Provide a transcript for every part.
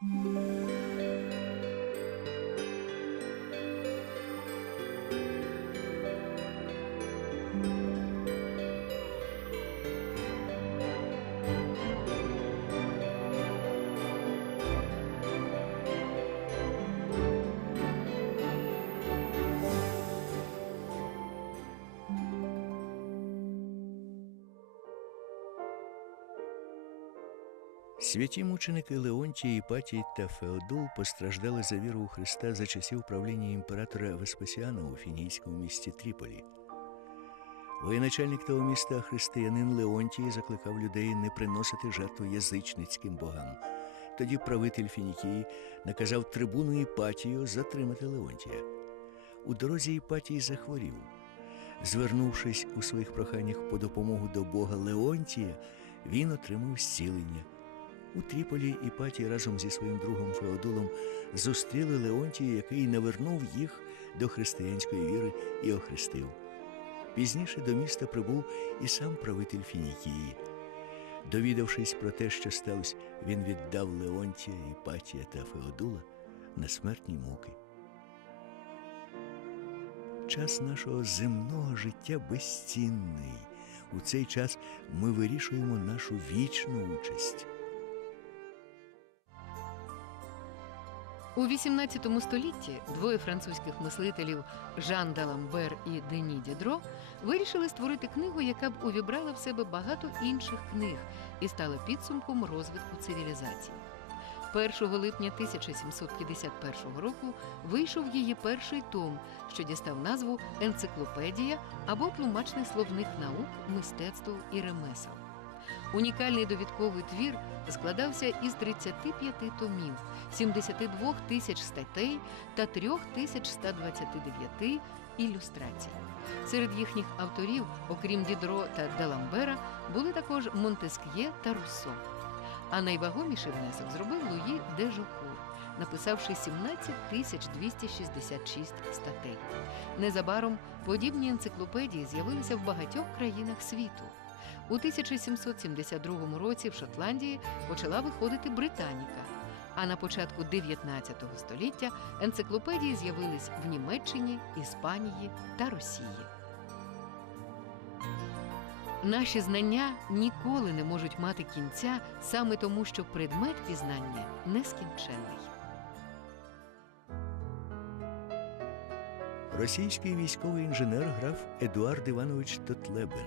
Música Святі мученики Леонтій, Іпатій та Феодул постраждали за віру у Христа за часів правління імператора Веспасіана у фінійському місті Тріполі. Воєначальник того міста християнин Леонтій закликав людей не приносити жертву язичницьким богам. Тоді правитель Фінікії наказав трибуну Іпатію затримати Леонтія. У дорозі Іпатій захворів. Звернувшись у своїх проханнях по допомогу до Бога Леонтія, він отримав зцілення. У Тріполі Іпатій разом зі своїм другом Феодулом зустріли Леонтія, який навернув їх до християнської віри і охрестив. Пізніше до міста прибув і сам правитель Фінікії. Довідавшись про те, що сталося, він віддав Леонтія, Іпатія та Феодула на смертні муки. Час нашого земного життя безцінний. У цей час ми вирішуємо нашу вічну участь. У XVIII столітті двоє французьких мислителів Жан Даламбер і Дені Дідро вирішили створити книгу, яка б увібрала в себе багато інших книг і стала підсумком розвитку цивілізації. 1 липня 1751 року вийшов її перший том, що дістав назву Енциклопедія або тлумачний словник наук, мистецтв і ремесел. Унікальний довідковий твір складався із 35 томів, 72 тисяч статей та 3129 ілюстрацій. Серед їхніх авторів, окрім Дідро та Деламбера, були також Монтеск'є та Руссо. А найвагоміший внесок зробив Луї де Жокур, написавши 17 тисяч 266 статей. Незабаром подібні енциклопедії з'явилися в багатьох країнах світу. У 1772 році в Шотландії почала виходити Британіка, а на початку 19 століття енциклопедії з'явились в Німеччині, Іспанії та Росії. Наші знання ніколи не можуть мати кінця саме тому, що предмет пізнання нескінченний. Російський військовий інженер граф Едуард Іванович Тотлебен.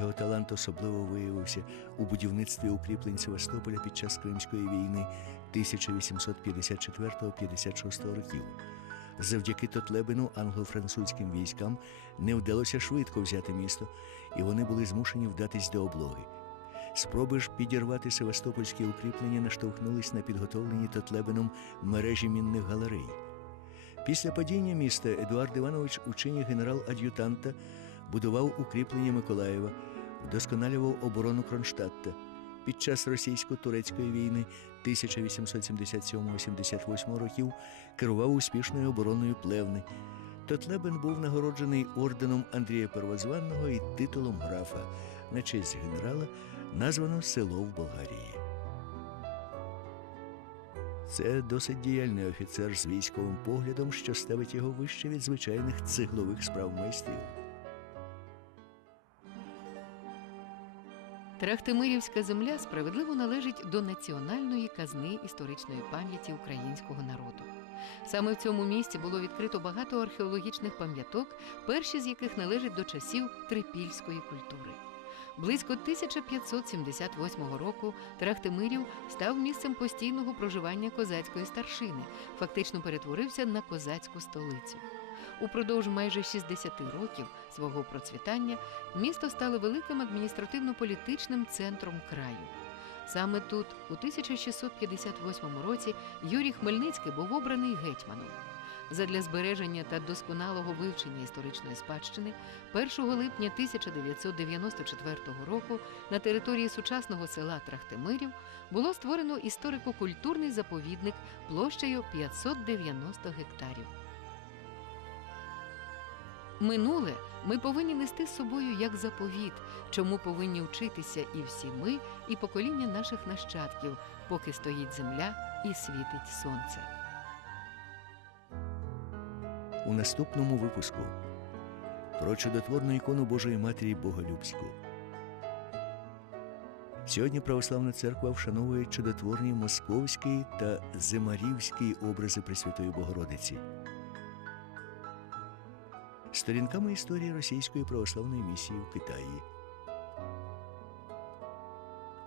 Його талант особливо виявився у будівництві укріплень Севастополя під час Кримської війни 1854-56 років. Завдяки Тотлебену англо-французьким військам не вдалося швидко взяти місто, і вони були змушені вдатись до облоги. Спроби ж підірвати севастопольські укріплення наштовхнулись на підготовлені Тотлебеном мережі мінних галерей. Після падіння міста Едуард Іванович у чині генерал-ад'ютанта будував укріплення Миколаєва, вдосконалював оборону Кронштадта. Під час російсько-турецької війни 1877-78 років керував успішною обороною Плевни. Тотлебен був нагороджений орденом Андрія Первозванного і титулом графа. На честь генерала названо село в Болгарії. Це досить діяльний офіцер з військовим поглядом, що ставить його вище від звичайних цеглових справ майстрів. Трахтимирівська земля справедливо належить до національної казни історичної пам'яті українського народу. Саме в цьому місці було відкрито багато археологічних пам'яток, перші з яких належать до часів трипільської культури. Близько 1578 року Трахтимирів став місцем постійного проживання козацької старшини, фактично перетворився на козацьку столицю. Упродовж майже 60 років свого процвітання місто стало великим адміністративно-політичним центром краю. Саме тут, у 1658 році, Юрій Хмельницький був обраний гетьманом. Задля збереження та досконалого вивчення історичної спадщини 1 липня 1994 року на території сучасного села Трахтимирів було створено історико-культурний заповідник площею 590 гектарів. Минуле ми повинні нести з собою як заповіт, чому повинні вчитися і всі ми, і покоління наших нащадків, поки стоїть земля і світить сонце. У наступному випуску про чудотворну ікону Божої Матері Боголюбську. Сьогодні Православна Церква вшановує чудотворні московські та зимарівські образи Пресвятої Богородиці. Сторінками історії Російської православної місії в Китаї.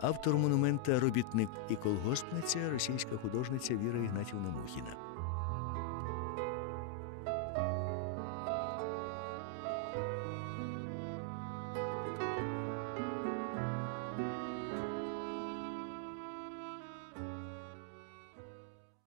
Автор монумента робітник і колгоспниця російська художниця Віра Ігнатівна Мухіна.